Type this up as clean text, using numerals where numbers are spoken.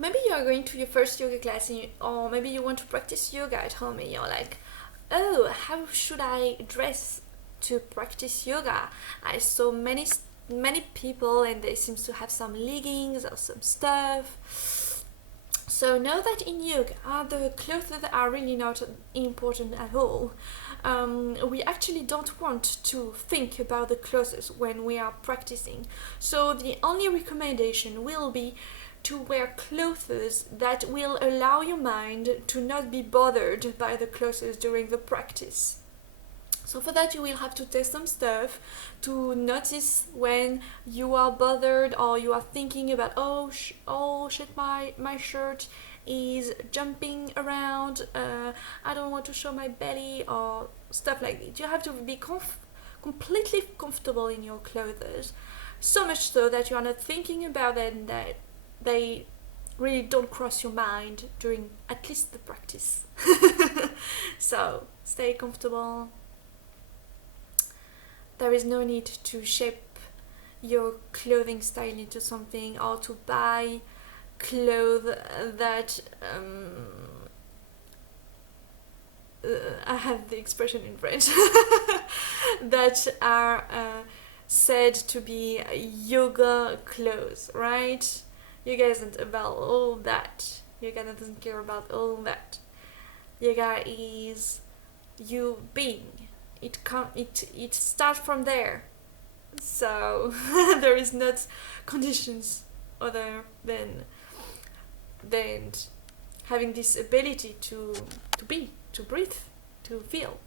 maybe you're going to your first yoga class or maybe you want to practice yoga at home and you're like, oh, how should I dress to practice yoga? I saw many people and they seem to have some leggings or some stuff. So know that in yoga, the clothes are really not important at all. We actually don't want to think about the clothes when we are practicing. So the only recommendation will be to wear clothes that will allow your mind to not be bothered by the clothes during the practice. So for that you will have to test some stuff to notice when you are bothered or you are thinking about oh shit, my shirt is jumping around, I don't want to show my belly or stuff like that. You have to be completely comfortable in your clothes, so much so that you are not thinking about it and that they really don't cross your mind during at least the practice. So stay comfortable. There is no need to shape your clothing style into something or to buy clothes that I have the expression in French that are said to be yoga clothes, right? Yoga isn't about all that. Yoga doesn't care about all that. Yoga is you being. It starts from there. So there is not conditions other than having this ability to be, to breathe, to feel.